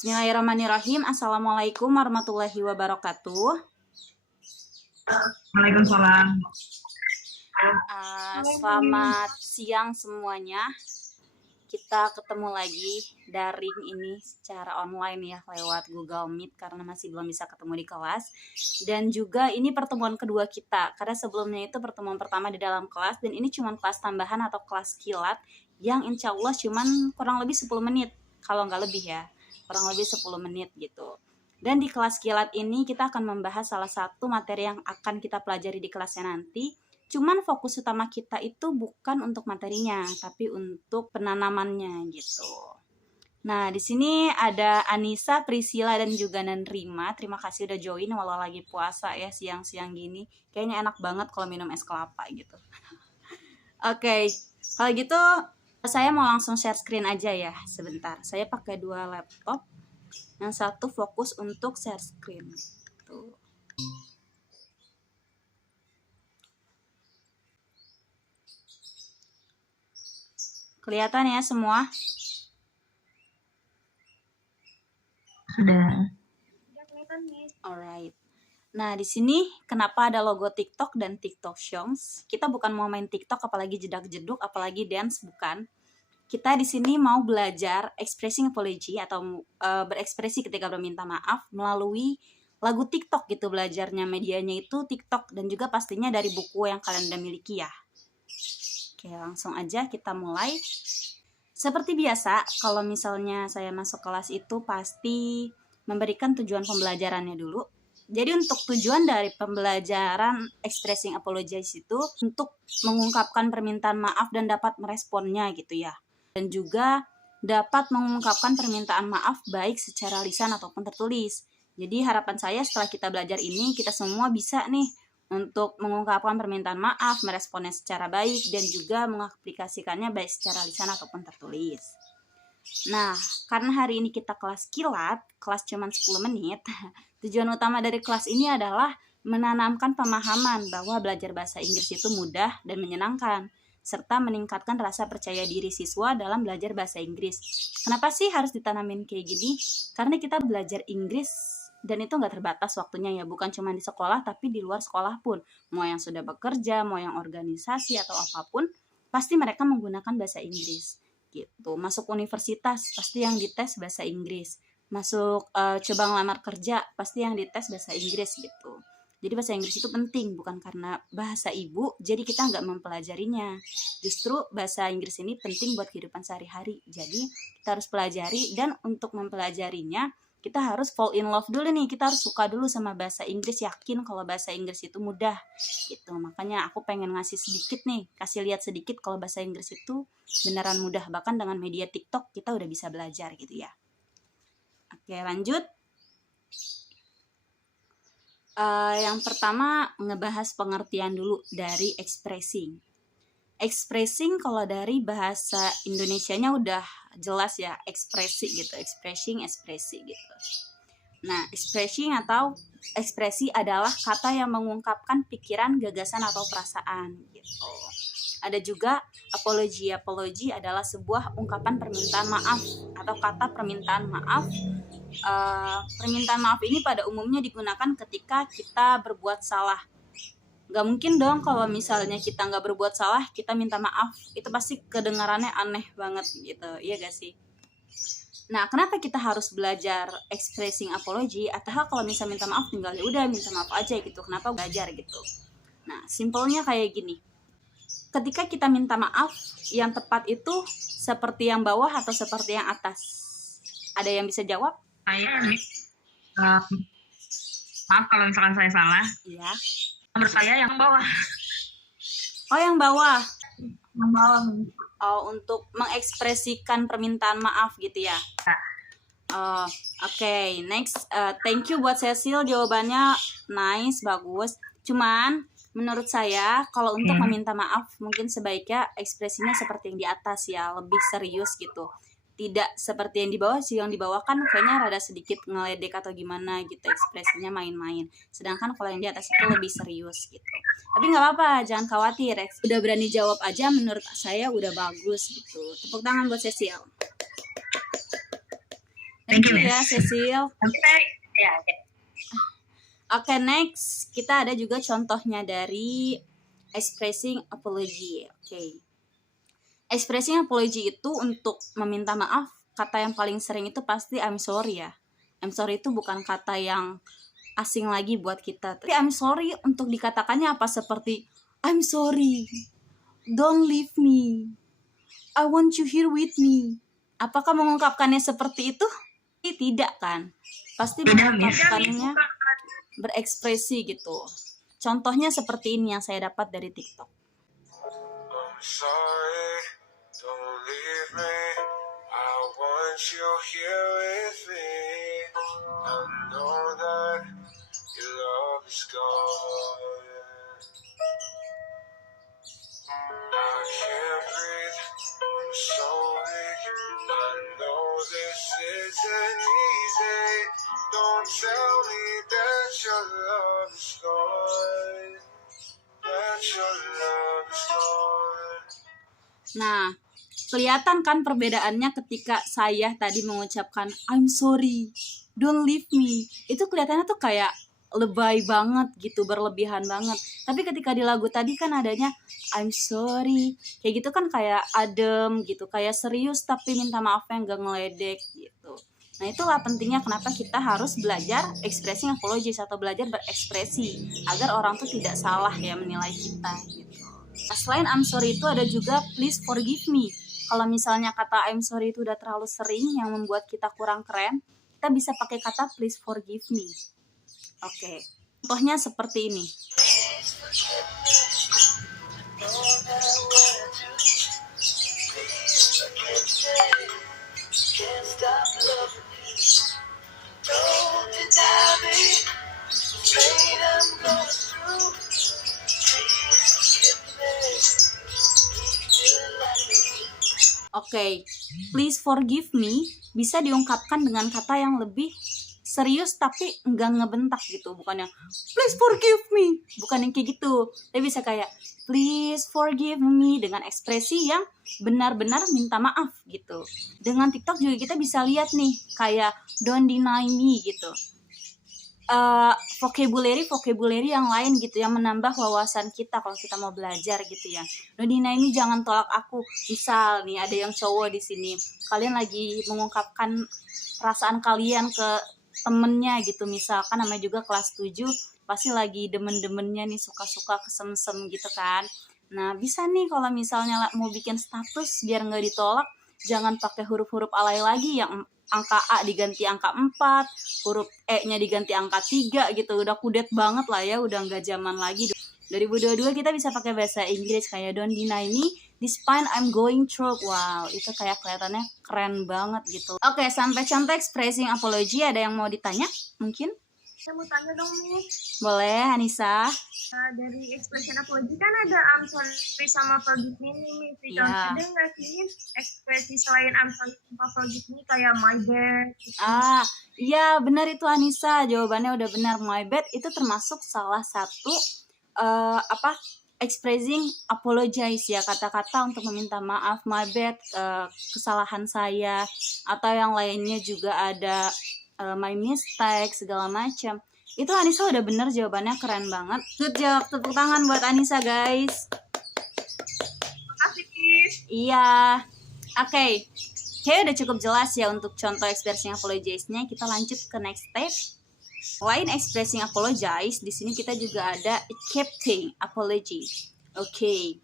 Bismillahirrahmanirrahim. Assalamualaikum warahmatullahi wabarakatuh. Waalaikumsalam. Selamat siang semuanya. Kita ketemu lagi daring ini secara online ya, lewat Google Meet karena masih belum bisa ketemu di kelas. Dan juga ini pertemuan kedua kita, karena sebelumnya itu pertemuan pertama di dalam kelas, dan ini cuma kelas tambahan atau kelas kilat yang insya Allah cuma kurang lebih 10 menit, kalau nggak lebih ya, kurang lebih 10 menit gitu. Dan di kelas kilat ini kita akan membahas salah satu materi yang akan kita pelajari di kelasnya nanti. Cuman fokus utama kita itu bukan untuk materinya, tapi untuk penanamannya gitu. Nah, di sini ada Anissa, Priscilla, dan juga Nanrima. Terima kasih udah join walau lagi puasa ya siang-siang gini. Kayaknya enak banget kalau minum es kelapa gitu. Oke, kalau gitu saya mau langsung share screen aja ya sebentar. Saya pakai 2 laptop. Yang satu fokus untuk share screen. Tuh. Kelihatan ya semua? Sudah. Alright. Nah, di sini kenapa ada logo TikTok dan TikTok Songs? Kita bukan mau main TikTok apalagi jedak-jeduk, apalagi dance, bukan. Kita di sini mau belajar expressing apology atau berekspresi ketika berminta maaf melalui lagu TikTok gitu, belajarnya medianya itu TikTok dan juga pastinya dari buku yang kalian udah miliki ya. Oke, langsung aja kita mulai. Seperti biasa, kalau misalnya saya masuk kelas itu pasti memberikan tujuan pembelajarannya dulu. Jadi untuk tujuan dari pembelajaran expressing apologies itu untuk mengungkapkan permintaan maaf dan dapat meresponnya gitu ya. Dan juga dapat mengungkapkan permintaan maaf baik secara lisan ataupun tertulis. Jadi harapan saya setelah kita belajar ini, kita semua bisa nih untuk mengungkapkan permintaan maaf, meresponnya secara baik, dan juga mengaplikasikannya baik secara lisan ataupun tertulis. Nah, karena hari ini kita kelas kilat, kelas cuma 10 menit, tujuan utama dari kelas ini adalah menanamkan pemahaman bahwa belajar bahasa Inggris itu mudah dan menyenangkan, serta meningkatkan rasa percaya diri siswa dalam belajar bahasa Inggris. Kenapa sih harus ditanamin kayak gini? Karena kita belajar Inggris dan itu nggak terbatas waktunya ya, bukan cuma di sekolah tapi di luar sekolah pun. Mau yang sudah bekerja, mau yang organisasi atau apapun, pasti mereka menggunakan bahasa Inggris gitu. Masuk universitas pasti yang dites bahasa Inggris. Masuk coba ngelamar kerja pasti yang dites bahasa Inggris gitu. Jadi bahasa Inggris itu penting, bukan karena bahasa ibu jadi kita nggak mempelajarinya. Justru bahasa Inggris ini penting buat kehidupan sehari-hari. Jadi kita harus pelajari, dan untuk mempelajarinya kita harus fall in love dulu nih. Kita harus suka dulu sama bahasa Inggris, yakin kalau bahasa Inggris itu mudah gitu. Makanya aku pengen ngasih sedikit nih, kasih lihat sedikit kalau bahasa Inggris itu beneran mudah. Bahkan dengan media TikTok kita udah bisa belajar gitu ya. Oke, lanjut. Yang pertama ngebahas pengertian dulu dari expressing. Expressing kalau dari bahasa Indonesianya udah jelas ya, ekspresi gitu, ekspresi gitu. Nah, expressing atau ekspresi adalah kata yang mengungkapkan pikiran, gagasan atau perasaan gitu. Ada juga apology. Apology adalah sebuah ungkapan permintaan maaf atau kata permintaan maaf. Permintaan maaf ini pada umumnya digunakan ketika kita berbuat salah. Gak mungkin dong kalau misalnya kita gak berbuat salah kita minta maaf, itu pasti kedengarannya aneh banget gitu, iya gak sih? Nah, kenapa kita harus belajar expressing apology? Atau kalau misalnya minta maaf tinggal ya udah minta maaf aja gitu, kenapa belajar gitu? Nah, simpelnya kayak gini. Ketika kita minta maaf, yang tepat itu seperti yang bawah atau seperti yang atas? Ada yang bisa jawab? Saya maaf kalau misalkan saya salah. Iya. Menurut saya yang bawah. Oh, yang bawah. Yang bawah. Oh, untuk mengekspresikan permintaan maaf gitu ya. Oke, next. Thank you buat Cecil, jawabannya nice, bagus. Cuman menurut saya kalau untuk meminta maaf mungkin sebaiknya ekspresinya seperti yang di atas ya, lebih serius gitu. Tidak seperti yang di bawah sih, yang di bawah kan kayaknya rada sedikit ngeledek atau gimana gitu, ekspresinya main-main. Sedangkan kalau yang di atas itu lebih serius gitu. Tapi nggak apa-apa, jangan khawatir. Udah berani jawab aja, menurut saya udah bagus gitu. Tepuk tangan buat Cecil. Thank Thank you, you ya, Miss. Cecil. Nanti saya, ya, oke. Oke, next kita ada juga contohnya dari expressing apology. Oke. Expressing apology itu untuk meminta maaf, kata yang paling sering itu pasti I'm sorry ya. I'm sorry itu bukan kata yang asing lagi buat kita. Tapi I'm sorry untuk dikatakannya apa, seperti I'm sorry, don't leave me, I want you here with me. Apakah mengungkapkannya seperti itu? Tidak kan? Pasti Beda, Miss. mengungkapkannya berekspresi gitu. Contohnya seperti ini yang saya dapat dari TikTok. I'm sorry, don't leave me. I want you here with me. I know that your love is gone. I can't breathe, I'm so weak. I know this isn't easy. Don't tell me that your love is gone. That your love is gone. Nah, kelihatan kan perbedaannya ketika saya tadi mengucapkan I'm sorry, don't leave me. Itu kelihatannya tuh kayak lebay banget gitu, berlebihan banget. Tapi ketika di lagu tadi kan adanya I'm sorry, kayak gitu kan kayak adem gitu, kayak serius tapi minta maafnya nggak ngeledek gitu. Nah, itulah pentingnya kenapa kita harus belajar expressing apologies atau belajar berekspresi agar orang tuh tidak salah ya menilai kita gitu. Nah, selain I'm sorry itu ada juga please forgive me. Kalau misalnya kata I'm sorry itu udah terlalu sering yang membuat kita kurang keren, kita bisa pakai kata please forgive me. Oke. Contohnya seperti ini. Oke, please forgive me bisa diungkapkan dengan kata yang lebih serius tapi enggak ngebentak gitu, bukan yang please forgive me, bukan yang kayak gitu. Tapi bisa kayak please forgive me dengan ekspresi yang benar-benar minta maaf gitu. Dengan TikTok juga kita bisa lihat nih kayak don't deny me gitu. Vocabulary yang lain gitu yang menambah wawasan kita kalau kita mau belajar gitu ya. Dina ini jangan tolak aku. Misal nih ada yang cowok di sini, kalian lagi mengungkapkan perasaan kalian ke temennya gitu, misalkan namanya juga kelas 7, pasti lagi demen-demennya nih, suka-suka kesemsem gitu kan. Nah, bisa nih kalau misalnya mau bikin status biar nggak ditolak, jangan pakai huruf-huruf alay lagi yang angka A diganti angka 4, huruf E-nya diganti angka 3 gitu. Udah kudet banget lah ya, udah nggak zaman lagi. 2022 kita bisa pakai bahasa Inggris kayak don't deny me, this pain I'm going through. Wow, itu kayak kelihatannya keren banget gitu. Oke, sampai contoh expressing apology, ada yang mau ditanya? Mungkin? Saya mau tanya dong, Miss. Boleh, Anissa. Dari expression apology kan ada I'm sorry sama forgive me nih, Miss. Iya. Ada nggak sih, Miss, ekspresi selain I'm sorry sama forgive me kayak my bad? Iya benar itu Anissa, jawabannya udah benar. My bad itu termasuk salah satu expressing apologize ya, kata-kata untuk meminta maaf, my bad, kesalahan saya, atau yang lainnya juga ada my mistake, segala macam. Itu Anissa udah bener jawabannya, keren banget. Good job, tepuk tangan buat Anissa guys. Makasih, Miss. Iya. Oke. Kayaknya udah cukup jelas ya untuk contoh expressing apologize-nya. Kita lanjut ke next step. Selain expressing apologize, di sini kita juga ada accepting apology. Oke.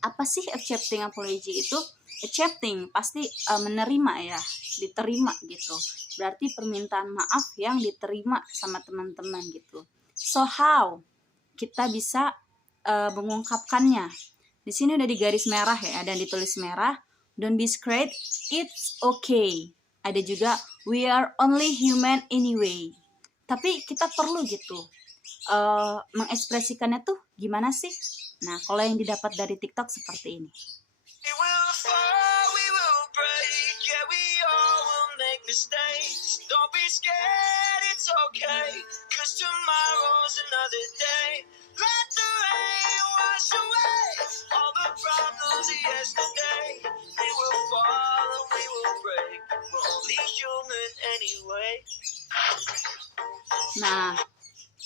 Apa sih accepting apology itu? Accepting pasti menerima ya, diterima gitu. Berarti permintaan maaf yang diterima sama teman-teman gitu. So how kita bisa mengungkapkannya? Di sini udah di garis merah ya, dan ditulis merah. Don't be scared, it's okay. Ada juga we are only human anyway. Tapi kita perlu gitu mengekspresikannya tuh gimana sih? Nah, kalau yang didapat dari TikTok seperti ini. We will fall, we will break, yeah, we all will make mistakes. Don't be scared, it's okay, 'cause tomorrow's another day. Let the rain wash away all the problems of yesterday. We will fall and we will break, We're only human anyway. Nah,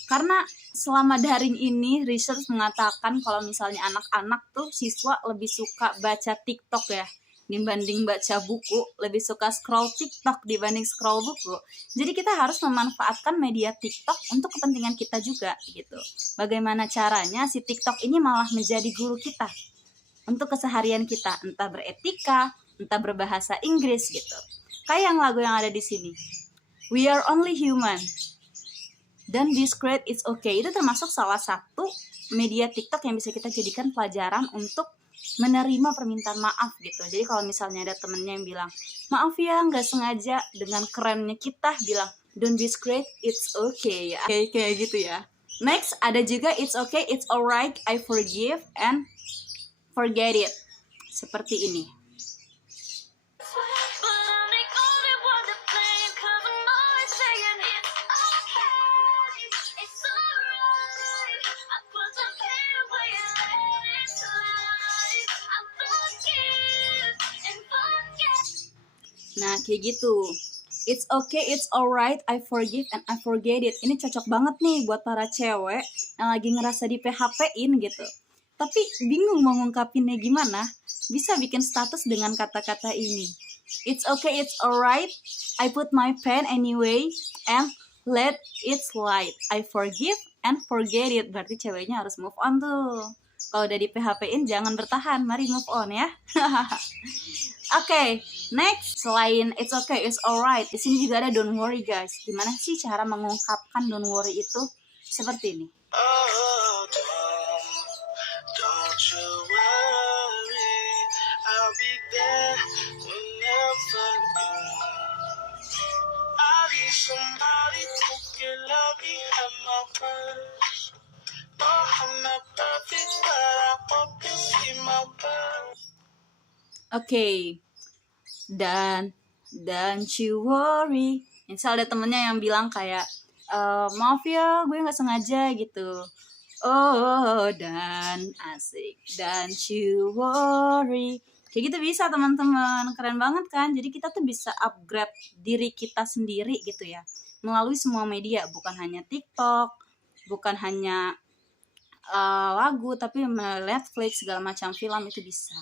karena selama daring ini research mengatakan kalau misalnya anak-anak tuh siswa lebih suka baca TikTok ya dibanding baca buku, lebih suka scroll TikTok dibanding scroll buku. Jadi kita harus memanfaatkan media TikTok untuk kepentingan kita juga gitu. Bagaimana caranya si TikTok ini malah menjadi guru kita untuk keseharian kita, entah beretika, entah berbahasa Inggris gitu. Kayak yang lagu yang ada di sini. We are only human. Dan this great it's okay. Itu termasuk salah satu media TikTok yang bisa kita jadikan pelajaran untuk menerima permintaan maaf gitu. Jadi kalau misalnya ada temennya yang bilang, maaf ya nggak sengaja, dengan kerennya kita bilang, don't be great, it's okay ya. Kayak gitu ya. Next ada juga it's okay, it's alright, I forgive and forget it. Seperti ini. Nah, kayak gitu. It's okay, it's alright, I forgive and I forget it. Ini cocok banget nih buat para cewek yang lagi ngerasa di PHP-in gitu. Tapi bingung mau ngungkapinnya gimana, bisa bikin status dengan kata-kata ini. It's okay, it's alright, I put my pen anyway and let it slide. I forgive and forget it. Berarti ceweknya harus move on tuh. Kalau udah di PHP-in jangan bertahan, mari move on ya. Oke, next, selain it's okay, it's alright, di sini juga ada don't worry guys. Gimana sih cara mengungkapkan don't worry itu? Seperti ini. Oh, don't you worry, I'll be there whenever you want. I'll be somebody who can love me at my worst. Oh, I'm not perfect, but I hope you see my worth. Oke, dan don't you worry. Misal ada temennya yang bilang kayak, maaf ya, gue nggak sengaja gitu. Oh, dan asik, don't you worry. Kayak gitu bisa teman-teman, keren banget kan? Jadi kita tuh bisa upgrade diri kita sendiri gitu ya, melalui semua media, bukan hanya TikTok, bukan hanya lagu, tapi Netflix segala macam film itu bisa.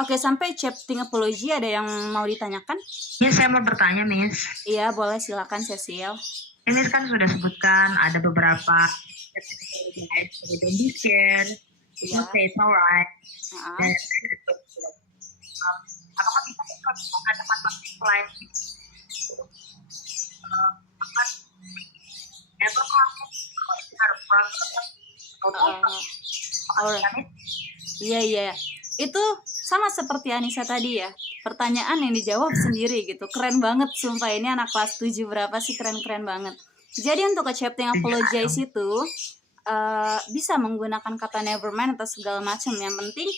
Oke, sampai chatting apology ada yang mau ditanyakan? Ya, saya mau bertanya, Miss. Iya, boleh, silakan Cecil. Ini kan sudah sebutkan ada beberapa don't be scared, Iya. okay, it's alright. Nah, Dan apakah bisa ada matematik lain? alright. Iya. Itu sama seperti Anissa tadi ya. Pertanyaan yang dijawab sendiri gitu. Keren banget sumpah, ini anak kelas 7 berapa sih, keren-keren banget. Jadi untuk accepting apologize itu bisa menggunakan kata never mind atau segala macam. Yang penting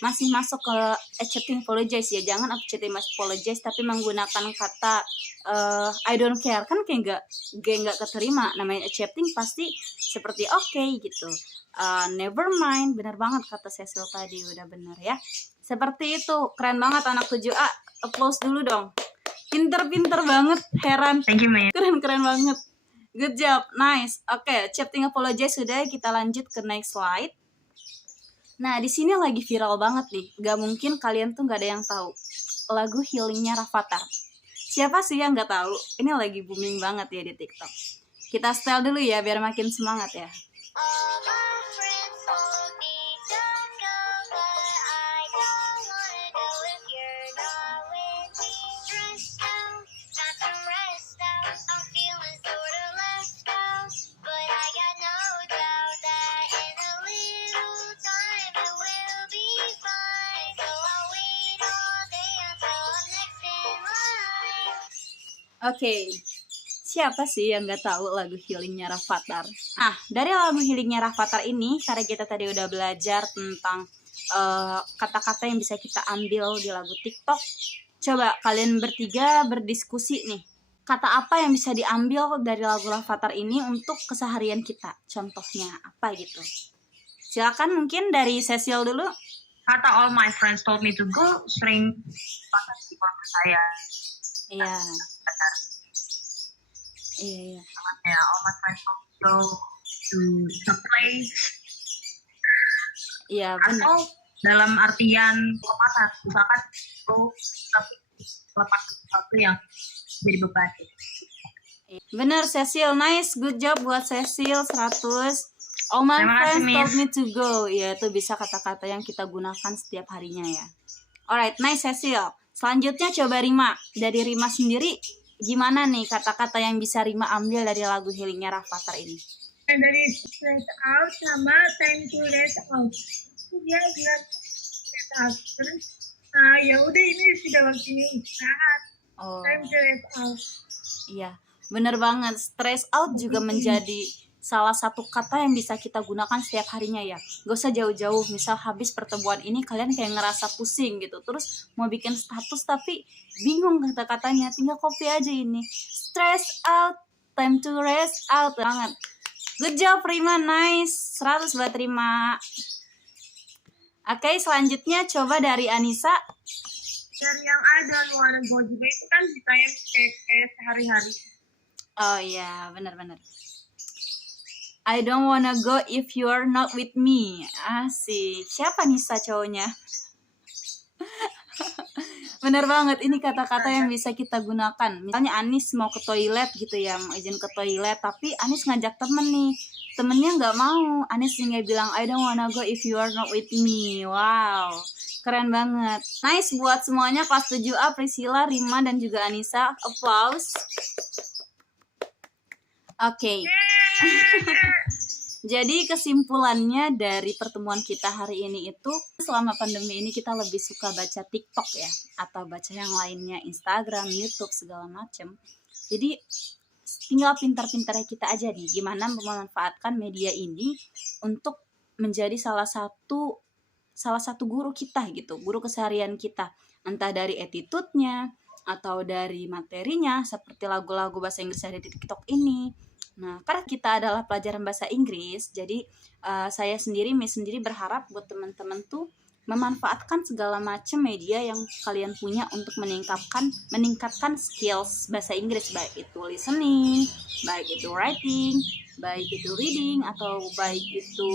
masih masuk ke accepting apologize ya. Jangan accepting apologize tapi menggunakan kata I don't care, kan kayak nggak keterima. Namanya accepting pasti seperti okay gitu. Never mind, benar banget kata Cecil tadi, udah benar ya. Seperti itu, keren banget anak 7A. Applause dulu dong. Pinter banget, heran. Thank you, Miss. Keren banget. Good job, nice. Oke, accepting apologize sudah, kita lanjut ke next slide. Nah, di sini lagi viral banget nih. Gak mungkin kalian tuh gak ada yang tahu. Lagu Healingnya Rafattar. Siapa sih yang gak tahu? Ini lagi booming banget ya di TikTok. Kita setel dulu ya biar makin semangat ya. Oke, siapa sih yang gak tahu lagu Healingnya Rafattar? Nah, dari lagu Healingnya Rafattar ini, karena kita tadi udah belajar tentang kata-kata yang bisa kita ambil di lagu TikTok, coba kalian bertiga berdiskusi nih. Kata apa yang bisa diambil dari lagu Rafattar ini untuk keseharian kita? Contohnya apa gitu? Silakan mungkin dari Cecil dulu. kata all my friends told me to go sering pakai di keluarga saya. Iya. Iya. Ya, all my friends told me to go to the place. Iya, benar. Atau dalam artian kemana, misalkan go tapi lepas sesuatu yang jadi beban. Bener Cecil, nice, good job buat Cecil 100. All my Terima kasih, friends told Miss. me to go. Ya, itu bisa kata-kata yang kita gunakan setiap harinya ya. Alright, nice Cecil. Selanjutnya coba Rima. Dari Rima sendiri, gimana nih kata-kata yang bisa Rima ambil dari lagu Healingnya Rafathar ini? Dari stress out sama time to rest out. Dia bilang stress out. Terus, ya udah ini sudah waktunya istirahat. Oh, Time to rest out. iya. Bener banget. Stress out juga menjadi salah satu kata yang bisa kita gunakan setiap harinya ya. Gak usah jauh-jauh. Misal habis pertemuan ini kalian kayak ngerasa pusing gitu. Terus mau bikin status tapi bingung kata-katanya. Tinggal copy aja ini. Stress out, time to rest out. Banget. Good job Rima, nice. 100 buat Rima. Oke, selanjutnya coba dari Anissa. Dari yang I don't wanna go juga itu kan ditanya kayak sehari-hari. Oh iya, benar-benar. I don't wanna go if you're not with me. Asik. Siapa Nisa cowoknya? Bener banget, ini kata-kata yang bisa kita gunakan. Misalnya Anis mau ke toilet gitu ya, mau izin ke toilet, tapi Anis ngajak temen nih. Temennya nggak mau. Anis tinggal bilang, I don't wanna go if you are not with me. Wow, keren banget. Nice buat semuanya, kelas 7A, Priscilla, Rima, dan juga Anissa. Applause. Oke. Jadi kesimpulannya dari pertemuan kita hari ini itu, selama pandemi ini kita lebih suka baca TikTok ya, atau baca yang lainnya, Instagram, YouTube, segala macem. Jadi tinggal pintar-pintarnya kita aja nih, gimana memanfaatkan media ini untuk menjadi salah satu guru kita gitu, guru keseharian kita, entah dari attitude-nya atau dari materinya, seperti lagu-lagu bahasa Inggris dari TikTok ini. Nah, karena kita adalah pelajaran bahasa Inggris, jadi saya sendiri, Miss sendiri berharap buat teman-teman tuh memanfaatkan segala macam media yang kalian punya untuk meningkatkan skills bahasa Inggris, baik itu listening, baik itu writing, baik itu reading, atau baik itu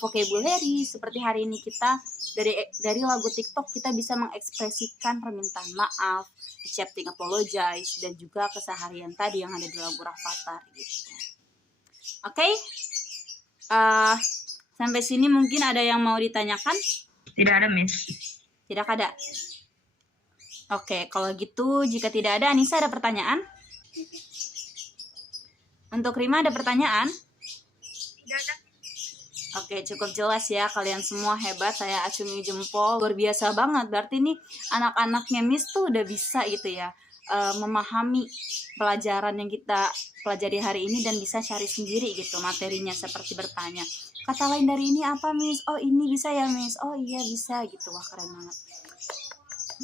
vocabulary. Seperti hari ini kita dari lagu TikTok kita bisa mengekspresikan permintaan maaf, accepting apologize, dan juga keseharian tadi yang ada di lagu Rafathar gitu. Oke, sampai sini mungkin ada yang mau ditanyakan? Tidak ada, Miss. Tidak ada. Oke, kalau gitu jika tidak ada, Anissa ada pertanyaan? Untuk Rima ada pertanyaan? Tidak ada. Oke, cukup jelas ya, kalian semua hebat, saya acungi jempol, luar biasa banget. Berarti nih anak-anaknya Miss tuh udah bisa gitu ya, memahami pelajaran yang kita pelajari hari ini dan bisa cari sendiri gitu materinya, seperti bertanya, kata lain dari ini apa Miss? Oh ini bisa ya Miss? Oh iya bisa gitu. Wah keren banget.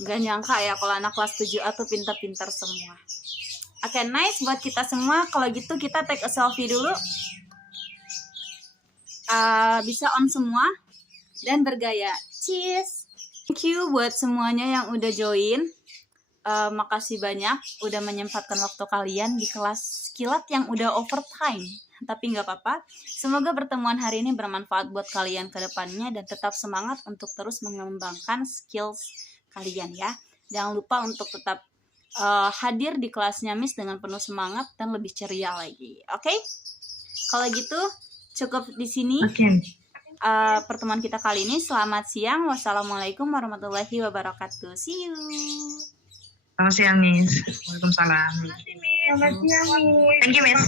Gak nyangka ya kalau anak kelas 7A tuh pintar-pintar semua. Oke, nice buat kita semua. Kalau gitu kita take a selfie dulu. Bisa on semua dan bergaya. Cheers. Thank you buat semuanya yang udah join. Makasih banyak udah menyempatkan waktu kalian di kelas kilat yang udah overtime. Tapi nggak apa-apa. Semoga pertemuan hari ini bermanfaat buat kalian ke depannya dan tetap semangat untuk terus mengembangkan skills kalian ya. Jangan lupa untuk tetap hadir di kelasnya Miss dengan penuh semangat dan lebih ceria lagi. Oke? Kalau gitu cukup di sini pertemuan kita kali ini. Selamat siang. Wassalamualaikum warahmatullahi wabarakatuh. See you. Selamat siang, Miss. Waalaikumsalam. Selamat siang, Miss. Thank you, Miss.